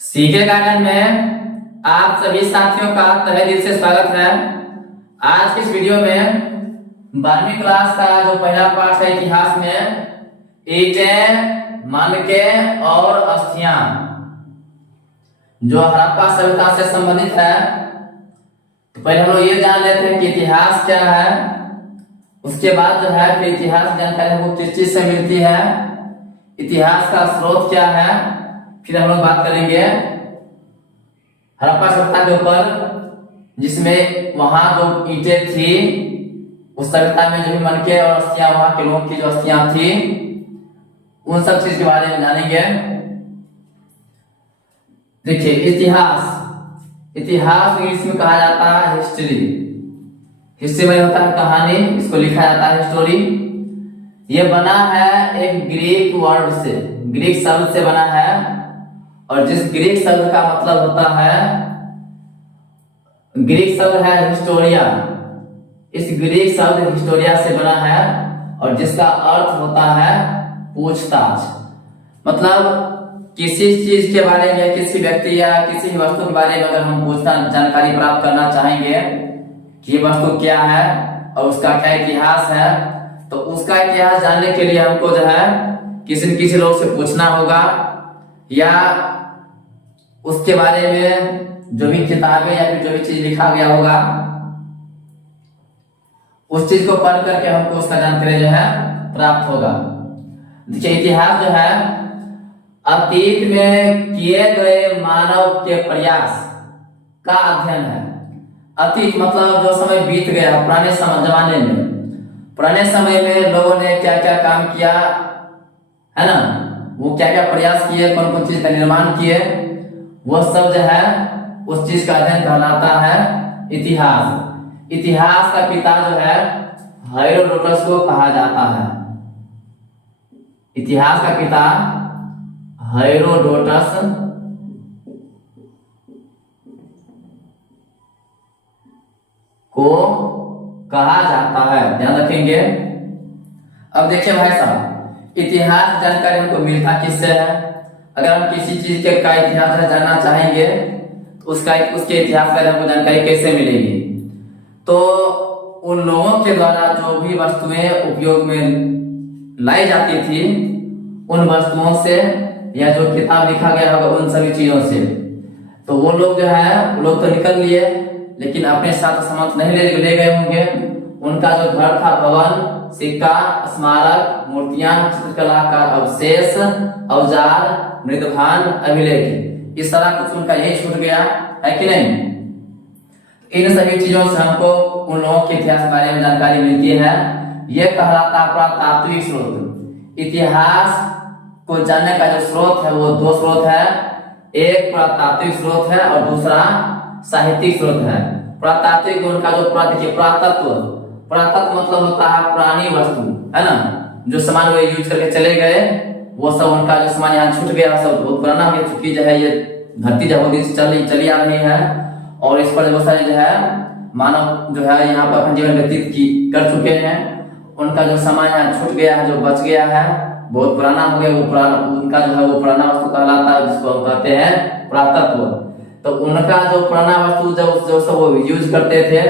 C K garden में आप सभी साथियों का तहे दिल से स्वागत है। आज की इस वीडियो में 12वीं क्लास का जो पहला पाठ है इतिहास में ईंटें, मानकें और अस्थियां जो हड़प्पा सभ्यता से संबंधित है। तो पहले हम लोग ये जान लेते हैं कि इतिहास क्या है। उसके बाद जो है फिर इतिहास की जानकारी हमको किस चीज से मिलती है, इतिहास का स्रोत क्या है, फिर हम लोग बात करेंगे हड़प्पा सभ्यता के ऊपर, जिसमें वहां जो ईंटें थी उस सभ्यता में जो भी मनके और अस्थियां, वहां के लोगों की जो अस्थियां थी, उन सब चीज के बारे में जानेंगे। देखिए इतिहास इंग्लिश में कहा जाता है हिस्ट्री। हिस्ट्री में होता है कहानी, इसको लिखा जाता है स्टोरी। ये बना है एक ग्रीक वर्ड से, ग्रीक शब्द से बना है। और जिस ग्रीक शब्द का मतलब होता है, ग्रीक शब्द है हिस्टोरिया। इस ग्रीक शब्द हिस्टोरिया से बना है और जिसका अर्थ होता है पूछताछ। मतलब किसी चीज के बारे में, किसी व्यक्ति या किसी वस्तु के बारे में अगर हम पूछताछ जानकारी प्राप्त करना चाहेंगे कि ये वस्तु क्या है और उसका क्या इतिहास है, तो उसका इतिहास जानने के लिए हमको जो है किसी न किसी लोग से पूछना होगा, या उसके बारे में जो भी किताबें या फिर जो भी चीज लिखा गया होगा उस चीज को पढ़ करके हमको उसका जानकारी जो है प्राप्त होगा। देखिए इतिहास जो है अतीत में किए गए मानव के प्रयास का अध्ययन है। अतीत मतलब जो समय बीत गया, पुराने जमाने में, पुराने समय में लोगों ने क्या क्या काम किया है ना, वो क्या क्या प्रयास किए, कौन कौन चीज का निर्माण किए, वह सब जो है उस चीज का अध्ययन कहलाता है इतिहास। इतिहास का पिता जो है हेरोडोटस को कहा जाता है। इतिहास का पिता हेरोडोटस को कहा जाता है, ध्यान रखेंगे। अब देखिए भाई साहब, इतिहास जानकारी हमको मिलता किससे है। अगर हम किसी चीज के का इतिहास जानना चाहेंगे तो उसके इतिहास का हमको जानकारी कैसे मिलेगी? तो उन लोगों के द्वारा जो भी वस्तुएं उपयोग में लाई जाती थी, उन वस्तुओं से, या जो किताब लिखा गया होगा उन सभी चीजों से। तो वो लोग जो है, वो लोग तो निकल लिए लेकिन अपने साथ सामान नहीं ले गए होंगे। उनका जो घर था, भवन, सिक्का, स्मारक, मूर्तियां, चित्रकला का अवशेष, औजार, मृदभान, अभिलेख, इस तरह कुछ उनका यही छूट गया है कि नहीं। इन सभी चीजों से हमको उन लोगों के इतिहास के बारे में जानकारी मिलती है। यह कहलाता पुरातात्विक स्रोत। इतिहास को जानने का जो स्रोत है वो दो स्रोत है, एक पुरातात्विक स्रोत है और दूसरा साहित्यिक स्रोत है। पुरातात्विक उनका जो पुरातत्व मतलब होता है पुरानी वस्तु, है ना, जो सामान वो यूज करके चले गए, वो सब उनका जो सामान यहाँ छूट गया सब बहुत पुराना हो चुकी जो है। ये धरती जब चली आ रही है और इस पर बहुत सारे जो है मानव जो है यहाँ पर अपने जीवन व्यतीत कर चुके हैं। उनका जो सामान यहाँ छूट गया है, जो बच गया है, बहुत पुराना हो गया, वो पुराना, उनका जो है वो पुराना वस्तु कहलाता है, जिसको हम कहते हैं पुरातत्व। तो उनका जो पुराना वस्तु जो सब वो यूज करते थे,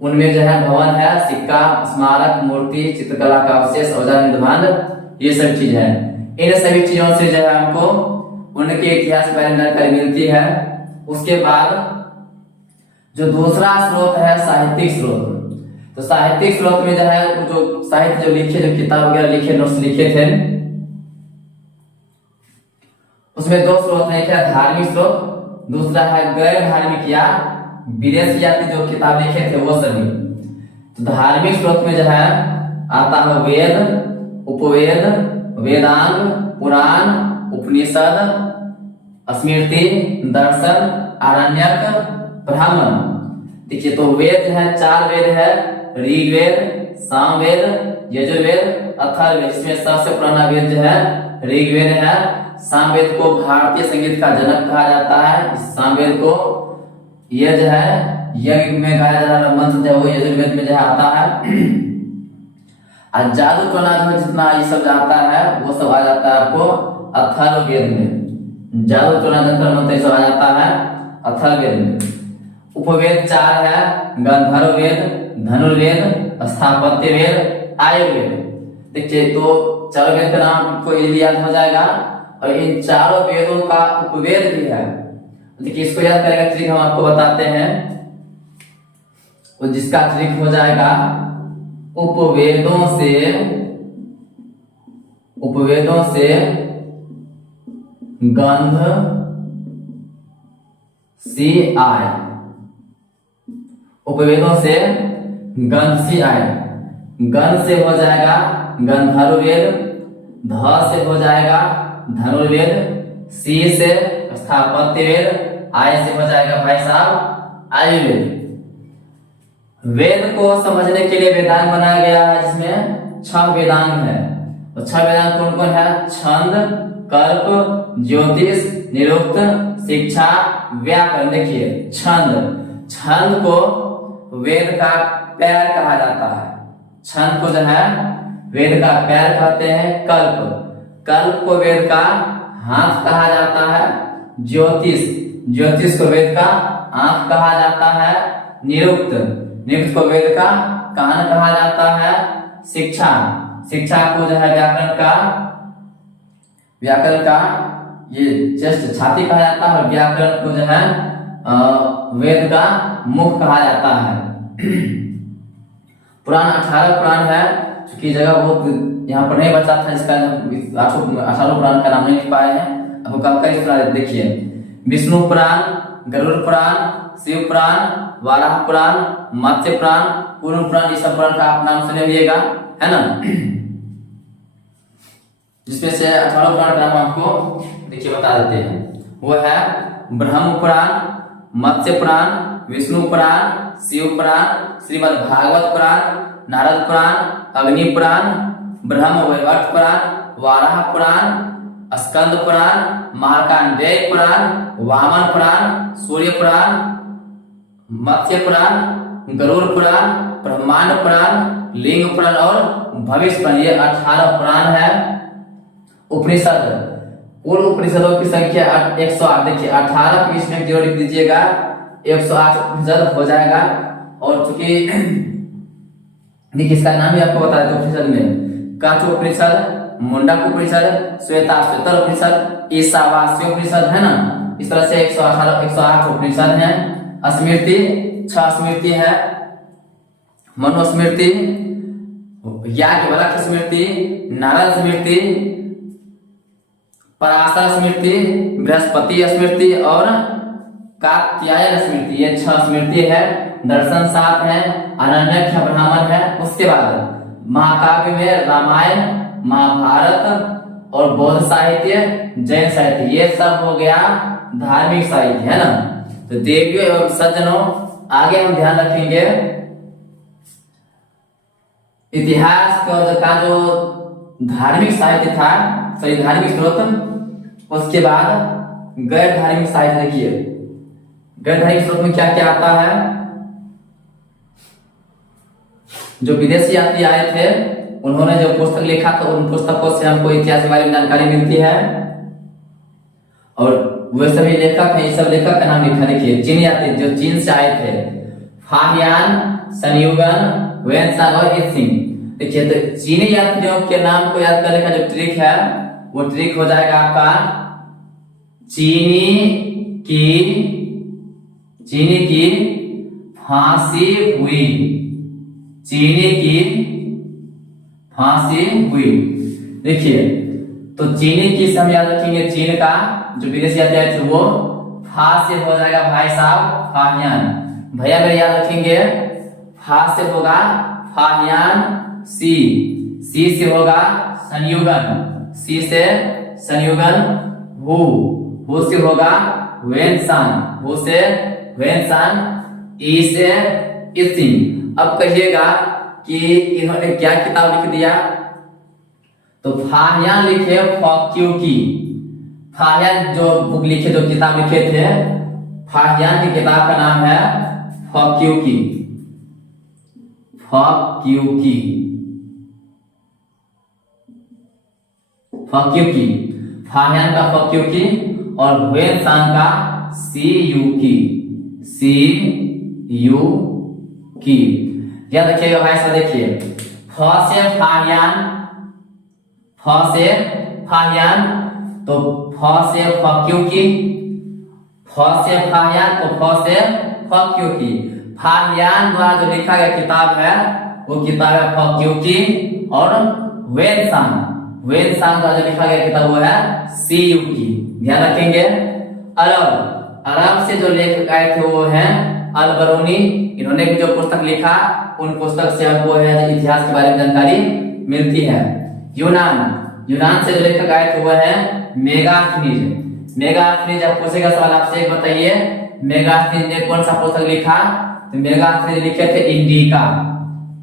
उनमें जो है भवन है, सिक्का, स्मारक, मूर्ति, चित्रकला का अवशेष, औजार, निधमान, ये सब चीज है। इन सभी चीजों से जो है हमको उनके इतिहास के बारे में जानकारी मिलती है। उसके बाद जो दूसरा स्रोत है साहित्यिक स्रोत। तो साहित्यिक स्रोत में जो है जो साहित्य जो लिखे, जो किताब वगैरह लिखे, नोट्स लिखे थे, उसमें दो स्रोत है, एक है धार्मिक स्रोत, दूसरा है गैर धार्मिक या विदेशी जाति जो किताब लिखे थे वो सभी। तो धार्मिक स्रोत में जो है आता है वेद, उपवेद, वेदांग, पुराण, उपनिषद, स्मृति, दर्शन, आरण्यक, ब्राह्मण। देखिए तो वेद है, 4 वेद है, ऋग्वेद, सामवेद, यजुर्वेद, अथर्ववेद। इसमें सबसे पुराना वेद जो है ऋग्वेद है। सामवेद को भारतीय संगीत का जनक कहा जाता है। इस सामवेद को यह जो है यज्ञ में गाया जाने वाला मंत्र जो है वो यजुर्वेद में जो है आता है। और जादू टोना जो जितना ये सब आता है वो सब आ जाता है आपको अथर्ववेद में। जादू टोना जंतर मंत्र सब आ जाता है अथर्ववेद में। उपवेद 4 है, गंधर्व वेद, धनुर्वेद, स्थापत्य वेद, आयुर्वेद। देखिए तो 4 वेद का नाम को इजीली याद हो जाएगा और इन चारों वेदों का उपवेद भी है। देखिए इसको याद करेगा ट्रिक हम आपको बताते हैं, और जिसका ट्रिक हो जाएगा उपवेदों से गंध सी आए, उपवेदों से गंध सी आए। गंध से हो जाएगा गंधर्ववेद, ध से हो जाएगा धनुर्वेद, सी से स्थापत्य वेद, आय से हो जाएगा भाई साहब आयुर्वेद। वेद को समझने के लिए वेदांग बनाया गया है, जिसमें 6 वेदांग है। और 6 वेदांग कौन कौन है? छंद, कल्प, ज्योतिष, निरुक्त, शिक्षा, व्याकरण। देखिए छंद को वेद का पैर कहा जाता है। छंद को जो है वेद का पैर कहते हैं। कल्प को वेद का हाथ कहा जाता है। ज्योतिष को वेद का आंख कहा जाता है। निरुक्त को वेद का कान कहा जाता है। शिक्षा को जो है व्याकरण का ये चेस्ट छाती कहा जाता है। और व्याकरण को जो है वेद का मुख कहा जाता है। पुराण 18 पुराण है, चूंकि जगह बहुत यहाँ पर नहीं बचा था, जिसका 18 पुराण का नाम नहीं लिख पाए हैं। अब कई पुराण देखिए, विष्णु पुराण, गरुड़ पुराण, शिव पुराण, वाराह पुराण, मत्स्य पुराण, कूर्म पुराण, ये सब पुराण का आप नाम सुने लिएगा, है ना। जिसमें से 18 पुराण का नाम आपको देखिए बता देते हैं। वो है ब्रह्म पुराण, मत्स्य पुराण, विष्णु पुराण, शिव पुराण, श्रीमद् भागवत पुराण, नारद पुराण, अग्नि पुराण, ब्रह्म वैवर्त पुराण, वाराह पुराण, स्कंद पुराण, मार्कंडेय पुराण, वामन पुराण, सूर्य पुराण, मत्स्य पुराण, गरुड़ पुराण, ब्रह्मांड पुराण, लिंग पुराण और भविष्य पुराण। ये 18 पुराण है। उपनिषद, कुल उपनिषदों की संख्या 108। देखिए 18 को इसमें 0 लिख दीजिएगा, 108 उपनिषद हो जाएगा। और चूंकि देखिए इसका नाम ही आपको बता देते उपनिषद में, काठ उपनिषद, मुंडक उपनिषद, श्वेताश्वेतर उपनिषद, ईशावास्य उपनिषद, है ना। इस तरह से 108 उपनिषद है। स्मृति 6 स्मृति है। मनुस्मृति, याज्ञवल्क्य स्मृति, नारद स्मृति, पराशर स्मृति, बृहस्पति स्मृति और कात्यायन स्मृति। ये 6 स्मृति है। दर्शन 7 है। अरण्यक ब्राह्मण है। उसके बाद महाकाव्य में रामायण, महाभारत और बौद्ध साहित्य, जैन साहित्य, ये सब हो गया धार्मिक साहित्य, है ना। तो देवियों एवं सज्जनों, आगे हम ध्यान रखेंगे इतिहास का जो धार्मिक साहित्य था, सही धार्मिक स्रोत। उसके बाद गैर धार्मिक साहित्य। देखिए गैर धार्मिक स्रोत में क्या क्या आता है। जो विदेशी यात्री आए थे, उन्होंने जो पुस्तक लिखा था, उन पुस्तकों से हमको इतिहास के बारे में जानकारी मिलती है। और वे सभी लेखक हैं, ये सब लेखक का नाम लिखा। देखिए चीनी यात्री जो चीन से आए थे, फाहियान, सनयुगन, वेनसांग और इत्सिंग। देखिए तो चीनी यात्रियों के नाम को याद करने का जो ट्रिक है, वो ट्रिक हो जाएगा आपका चीनी की फांसी हुई। चीनी की फांसी हुई। देखिए तो चीनी की हम याद रखेंगे, चीन का जो विदेशी यात्री आए थे वो फा से हो जाएगा भाई साहब फाहियान। भैया मेरे याद रखेंगे, फा से होगा फाहियान, सी से होगा संयुगन, सी से संयुगन, हु से होगा वेनसान, हु से वेनसान, ई से इसिंग। अब कहिएगा कि इन्होंने क्या किताब लिख दिया। तो फाहियान लिखे फॉक्यू की। फाहियान जो बुक लिखे, जो किताब लिखे थे, फाहियान की किताब का नाम है फॉक्यू की। फाहियान का फॉक्यू की। और ह्वेनसांग का सी यू की, सी यू की। याद रखिएगा भाई साहब, देखिए फ से फाहियान, फ से फाहियान तो फ से फक्यू की, फ से फाहियान तो फ से फक्यू की। फाहियान द्वारा जो लिखा गया किताब है वो किताब है फक्यू की, और ह्वेनसांग, ह्वेनसांग द्वारा जो लिखा गया किताब वो है सी यू की। ध्यान रखेंगे। अरब, अरब से जो लेखक आए थे वो हैं अल-बरूनी। इन्होंने भी जो पुस्तक लिखा उन पुस्तक से हमको है इतिहास के बारे में जानकारी मिलती है। यूनान, यूनान से जो लेखक आए थे वो है मेगास्थनीज। मेगास्थनीज जब पूछेगा सवाल आपसे एक बताइए, मेगास्थनीज ने कौन सा पुस्तक लिखा? तो मेगास्थनीज लिखे थे इंडिका।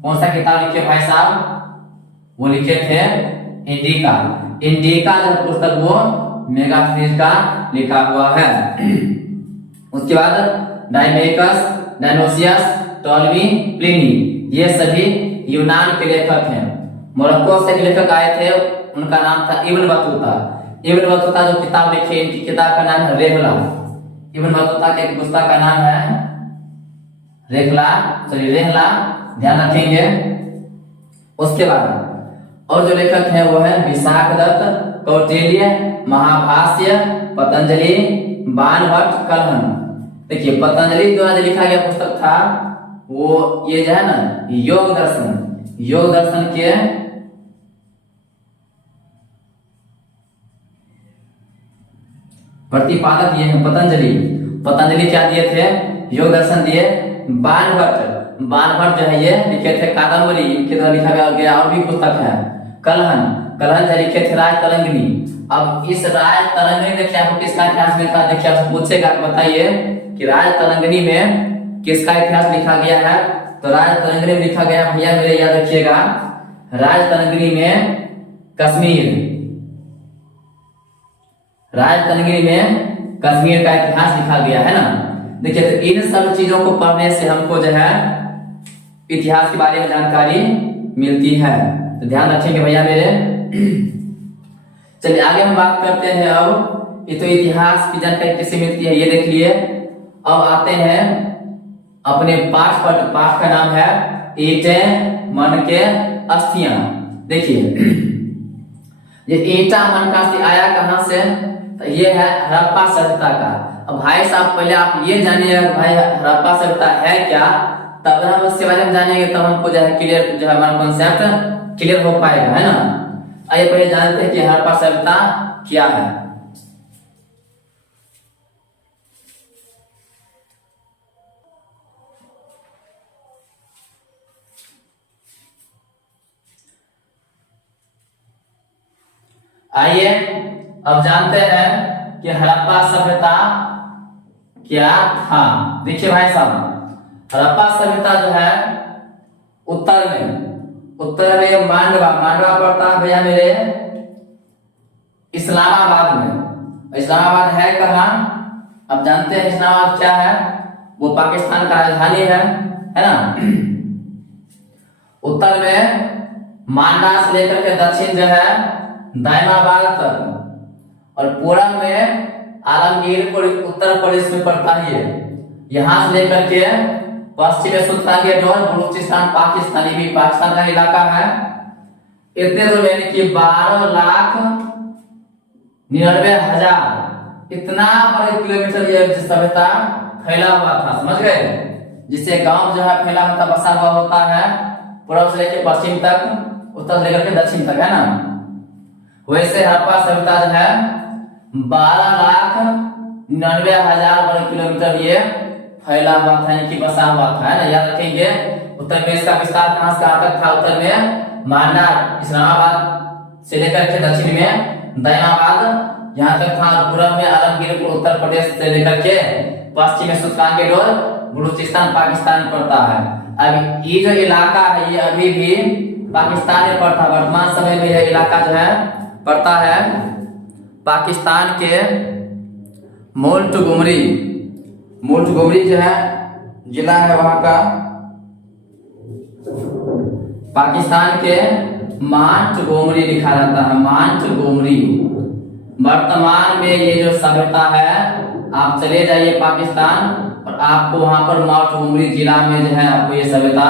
कौन सा किताब लिखे भाई साहब? वो लिखे थे इंडिका। इंडिका जो पुस्तक वो मेगास्थनीज का लिखा हुआ है। उसके बाद डायमेकस, डायनोसियस, टॉलमी, प्लिनी, ये सभी यूनान के लेखक हैं। मोरक्को से लेखक आए थे, उनका नाम था इब्न बतूता। इब्न बतूता जो किताब लिखे, इनकी किताब का नाम है रेहला। इब्न बतूता के पुस्तक का नाम है रेहला, ध्यान रखेंगे। उसके बाद और जो लेखक हैं वो है विशाखदत्त, कौटिल्य, महाभाष्य, पतंजलि, बाणभट्ट, कलहन। देखिए पतंजलि द्वारा लिखा गया पुस्तक था वो ये जो है ना योग दर्शन, योग दर्शन के प्रतिपादक ये हैं पतंजलि। पतंजलि क्या दिए थे? योग दर्शन दिए। बाणभट्ट, बाणभट्ट जो है ये लिखे थे कादम्बरी, इनके द्वारा लिखा गया और भी पुस्तक है। कलहन, कलहन जो लिखे थे राज तरंगिनी। अब इस राज तरंगिनी देखिए आपको किसका इतिहास मिलता है? देखिए आपसे पूछेगा, बताइए कि राज तरंगिनी में किसका इतिहास लिखा गया है? तो राज तरंगिनी में लिखा गया भैया मेरे, याद रखिएगा, राज तरंगिनी में कश्मीर, राज तरंगिनी में कश्मीर का इतिहास लिखा गया है ना। देखिए तो इन सब चीजों को पढ़ने से हमको जो है इतिहास के बारे में जानकारी मिलती है, तो ध्यान रखेंगे भैया मेरे। चलिए आगे हम बात करते हैं। अब ये तो इतिहास की जानकारी कैसे मिलती है ये देख लिए। अब आते हैं अपने पाठ पर। पाठ का नाम है ईंटें मन के अस्थियां। देखिए ये ईंटा मन का अस्थि आया कहां से? तो ये है हड़प्पा सभ्यता का। अब भाई साहब पहले आप ये जानिए भाई हड़प्पा सभ्यता है क्या, तब हम उसके बारे में जानेंगे, तब हमको जो है क्लियर, जो है हमारा कॉन्सेप्ट क्लियर हो पाएगा, है ना। आइए पहले जानते हैं कि हड़प्पा सभ्यता क्या है। आइए अब जानते हैं कि हड़प्पा सभ्यता क्या था। देखिए भाई साहब, हड़प्पा सभ्यता जो है उत्तर में मांडवा, मांडवा पड़ता है भैया मेरे इस्लामाबाद में। इस्लामाबाद है कहाँ? अब जानते हैं इस्लामाबाद क्या है? वो पाकिस्तान का राजधानी है ना। उत्तर में मांडा से लेकर के दक्षिण जो है दायमाबाद तक, और पूरब में आलमगीर उत्तर प्रदेश में पड़ता है। यहाँ से लेकर के पश्चिम में सुल्तानिया डोर, बलूचिस्तान पाकिस्तान, भी पाकिस्तान का इलाका है। इतने दूर यानी कि 12,99,000 इतना बड़े किलोमीटर ये सभ्यता फैला हुआ था, समझ गए। जिससे गांव जो है फैला होता, बसा हुआ होता है, पूर्व से लेकर पश्चिम तक, उत्तर से लेकर के दक्षिण तक, है ना। वैसे हड़प्पा सभ्यता जो है 12,99,000 वर्ग किलोमीटर ये फैला हुआ था, यानी कि बसा हुआ था, है ना। याद रखेंगे। उत्तर में इसका विस्तार कहां से कहां तक था? उत्तर में मांडा इस्लामाबाद से लेकर के दक्षिण में दायमाबाद यहाँ तक था। पूर्व में आलमगीर उत्तर प्रदेश से लेकर के पश्चिम में सुल्तानिया डोर, बलूचिस्तान पाकिस्तान पड़ता है। अब ये जो इलाका है ये अभी भी पाकिस्तान में पड़ता है। वर्तमान समय में यह इलाका जो है पड़ता है पाकिस्तान के मोल्टगोमरी, मोल्टगोमरी जो है जिला है वहां का, पाकिस्तान के मांटगोमरी लिखा रहता है, मांटगोमरी। वर्तमान में ये जो सभ्यता है, आप चले जाइए पाकिस्तान और आपको वहां पर माउंटगोमरी जिला में जो है आपको ये सभ्यता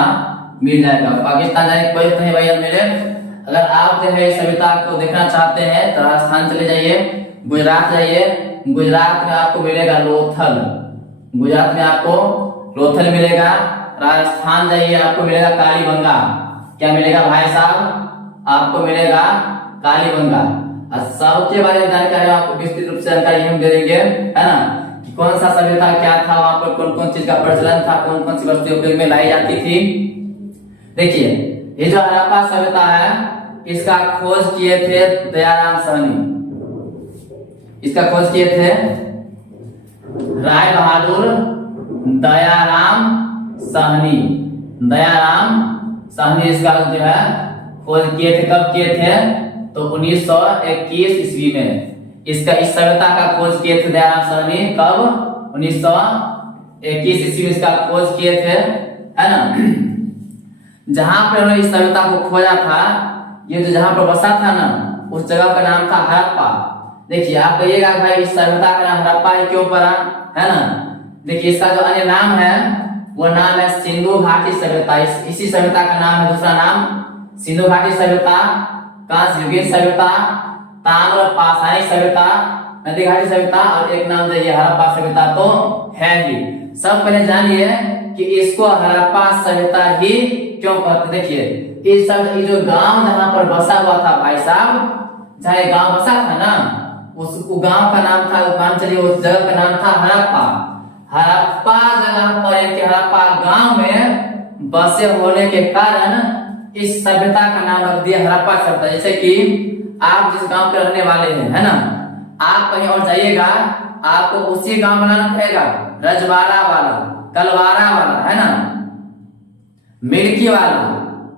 मिल जाएगा। पाकिस्तान जाने की कोई नहीं भैया मेरे। अगर आप जो है सभ्यता को देखना चाहते हैं तो राजस्थान चले जाइए, गुजरात जाइए, गुजरात में आपको मिलेगा लोथल, गुजरात में आपको लोथल मिलेगा। राजस्थान जाइए आपको मिलेगा कालीबंगा। क्या मिलेगा भाई साहब? आपको मिलेगा कालीबंगा। और सबके बारे में जानकारी आपको विस्तृत रूप से जानकारी हम दे देंगे, है ना, कि कौन सा सभ्यता क्या था, वहां पर कौन कौन चीज का प्रचलन था, कौन कौन सी वस्तुएं उपयोग में लाई जाती थी। देखिए ये जो हड़प्पा सभ्यता है इसका खोज किए थे दयाराम साहनी। इसका खोज किए थे राय बहादुर दयाराम साहनी। दयाराम साहनी इसका जो है खोज किए थे। कब किए थे? तो 1921 ईस्वी में इसका इस सभ्यता का खोज किए थे दयाराम साहनी। कब? 1921 ईस्वी में इसका खोज किए थे, है ना। जहां पर उन्होंने इस सभ्यता को खोजा था, ये जो जहां पर बसा था ना, उस जगह का नाम था हड़प्पा। देखिए आप कहिएगा भाई इस सभ्यता का नाम हड़प्पा ही क्यों पड़ा, है ना। देखिए इसका जो अन्य नाम है वो नाम है सिंधु घाटी सभ्यता। इसी सभ्यता का नाम है, दूसरा नाम सिंधु घाटी सभ्यता, कांस्ययुगीन सभ्यता, ताम्र पाषाणी सभ्यता, नदी घाटी सभ्यता, और एक नाम जो ये हड़प्पा सभ्यता तो है ही। सब पहले जानिए कि इसको हड़प्पा सभ्यता ही क्यों कहते। देखिए इस सब ये जो गांव जहां पर बसा हुआ था भाई साहब, जहां गांव बसा था ना, उस गांव का नाम था, मान चलिए उस जगह का नाम था हड़प्पा। हड़प्पा जगह पर एक हड़प्पा गांव में बसे होने के कारण इस सभ्यता का नाम रख दिया हड़प्पा सभ्यता। जैसे कि आप जिस गांव के रहने वाले हैं, है ना, आप कहीं और जाइएगा आपको उसी गांव में नाम रहेगा, रजवाड़ा वाला, कलवाड़ा वाला, है ना, मिल्की वाला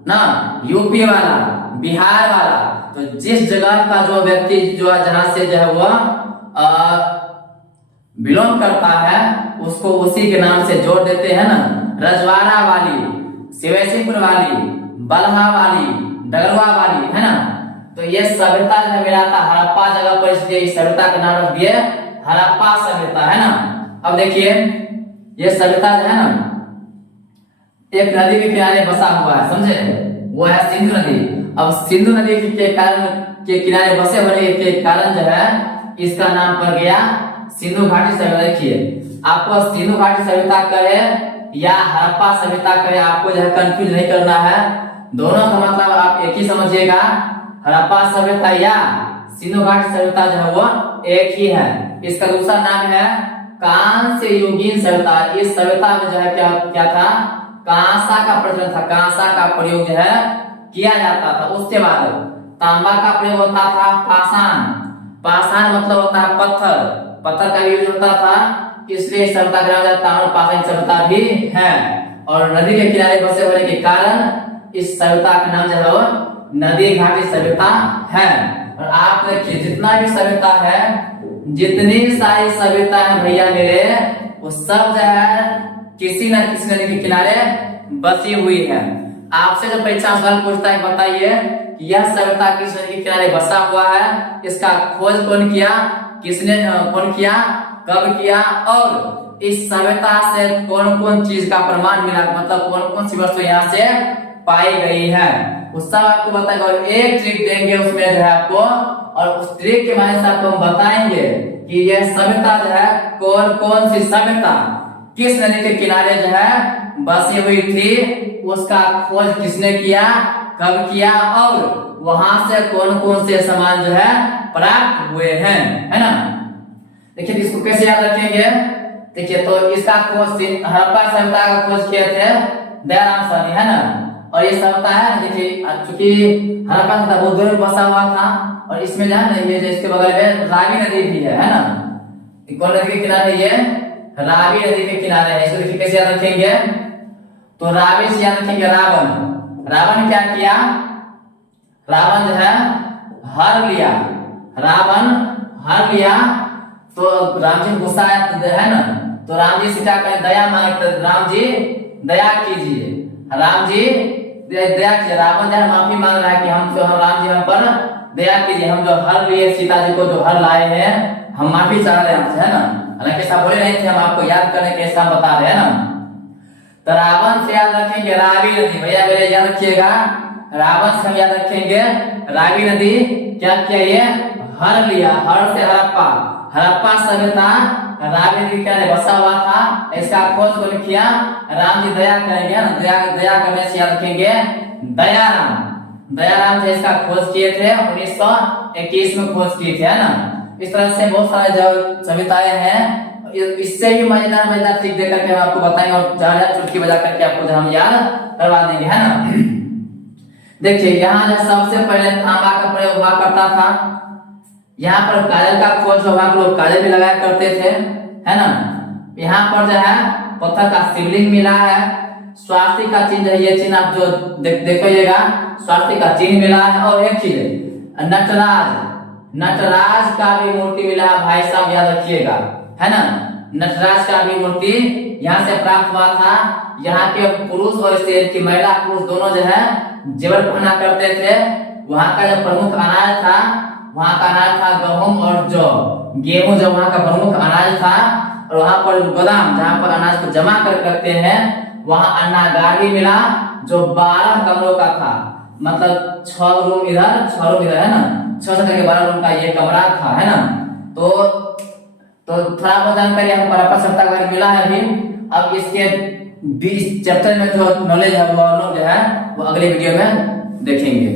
ना, यूपी वाला, बिहार वाला। तो जिस जगह का जो व्यक्ति जो जहां से जो है वह बिलोंग करता है उसको उसी के नाम से जोड़ देते हैं ना। रजवाड़ा वाली, शिवैसीपुर वाली, बलहा वाली, डगरवा वाली, है ना। तो ये सभ्यता जो मिला था हड़प्पा जगह पर, इसलिए इस सभ्यता का नाम रख दिए हड़प्पा सभ्यता, है ना। अब देखिए ये सभ्यता जो है ना एक नदी के किनारे बसा हुआ है, समझे, वो है सिंधु नदी। अब सिंधु नदी के किनारे बसे होने के कारण जो है इसका नाम पड़ गया सिंधु घाटी सभ्यता। देखिए आपको सिंधु घाटी सभ्यता कहे या हड़प्पा सभ्यता कहे, आपको जो है कंफ्यूज नहीं करना है। दोनों का मतलब आप एक ही समझिएगा, हड़प्पा सभ्यता या सिंधु घाटी सभ्यता जो है वो एक ही है। इसका दूसरा नाम है कांस्ययुगीन सभ्यता। इस सभ्यता में जो है क्या था, कांसा का प्रचलन था, कांसा का प्रयोग जो है किया जाता था। उसके बाद तांबा का प्रयोग होता था, पाषाण, पाषाण मतलब होता है पत्थर, पत्थर का यूज होता था, इसलिए सभ्यता का नाम ताम्र पाषाणी सभ्यता भी है। और नदी के किनारे बसे होने के कारण इस सभ्यता का नाम जो है वो नदी घाटी सभ्यता है। और आप देखिए जितना भी सभ्यता है, जितनी सारी सभ्यता है भैया मेरे, वो सब जो है किसी न किसी नदी के किनारे बसी हुई है। आपसे जो परीक्षा सवाल पूछता है बताइए कि यह सभ्यता किस नदी के किनारे बसा हुआ है, इसका खोज कौन किया, किसने कौन किया, कब किया, और इस सभ्यता से कौन कौन चीज का प्रमाण मिला, मतलब कौन कौन सी वस्तु यहाँ से पाई गई है, उस सब आपको बताएगा। और एक ट्रिक देंगे उसमें जो है आपको, और उस ट्रिक के माध्यम से आपको हम बताएंगे कि यह सभ्यता जो है कौन कौन सी सभ्यता किस नदी के किनारे जो है बसी हुई थी, उसका खोज किसने किया, कब किया, और वहां से कौन कौन से सामान जो है प्राप्त हुए हैं, है ना। देखिए इसको कैसे याद रखेंगे। देखिए तो इसका खोज हड़प्पा सभ्यता का खोज किए थे दयाराम साहनी, है ना। और ये सभ्यता है, देखिए चूंकि हड़प्पा सभ्यता बहुत दूर में बसा हुआ था, और इसमें जो है ना ये जो इसके बगल में रावी नदी भी है ना। कौन नदी के किनारे, ये रावी नदी के किनारे है। इसको देखिए कैसे याद रखेंगे। तो रावी से याद रखेंगे रावण। रावण क्या किया, रावण जो है हर लिया, रावण हर लिया। तो राम जी गुस्सा है ना, तो राम जी से क्या कहे, दया मांगे, राम जी दया कीजिए, राम जी दया कीजिए। रावण जो है माफी मांग रहा है कि हम राम जी हम पर दया कीजिए, हम जो हल लिए सीता जी को जो हल लाए हैं, हम माफी चाह रहे हैं आपसे, है ना। हालांकि ऐसा बोले नहीं थे, हम आपको याद करने के ऐसा बता रहे हैं ना। तो रावण से याद रखेंगे रावी नदी, भैया मेरे याद रखिएगा, रावण से हम याद रखेंगे रावी नदी क्या किया, ये हर लिया, हर से हड़प्पा, हड़प्पा सभ्यता रावी नदी क्या बसा हुआ था, इसका खोज कौन किया, राम जी दया करेंगे ना, दया करने से याद रखेंगे दयाराम, दयाराम जी इसका खोज किए थे, 1921 में खोज किए थे, है ना। इस तरह से बहुत सारे जो सभ्यताएं हैं, इससे भी मजेदार चीज दे करके हम आपको बताएंगे और ज्यादा चुटकी बजा करके आपको हम याद करवा देंगे, है ना। देखिए यहाँ जो सबसे पहले तांबा का प्रयोग हुआ करता था, यहाँ पर काजल का खोज हुआ, लोग काजल भी लगाया करते थे, है ना। यहाँ पर जो है पत्थर का शिवलिंग मिला है, स्वास्तिक का चिन्ह है, ये चिन्ह आप जो देखिएगा स्वास्तिक का चिन्ह मिला है। और एक चीज नटराज, नटराज का भी मूर्ति मिला है भाई साहब, याद रखिएगा, है ना। नटराज का भी मूर्ति यहाँ से प्राप्त हुआ था। यहाँ के पुरुष और स्त्री की, महिला पुरुष दोनों जो है जेवर पहना करते थे। वहाँ का जो प्रमुख अनाज था, वहाँ का अनाज था गेहूं और जौ, गेहूं जब वहाँ का प्रमुख अनाज था। और वहाँ पर गोदाम जहाँ पर अनाज को जमा कर रखते हैं, वहाँ अन्नागार भी मिला जो 12 कमरों का था, मतलब 6 रूम इधर 6 रूम इधर, है ना, 6 से करके 12 रूम का ये कमरा था, है ना। तो थोड़ा बहुत जानकारी हमको हड़प्पा सभ्यता के बारे में मिला है अभी। अब इसके 20 चैप्टर में जो नॉलेज है वो हम लोग जो है वो अगले वीडियो में देखेंगे।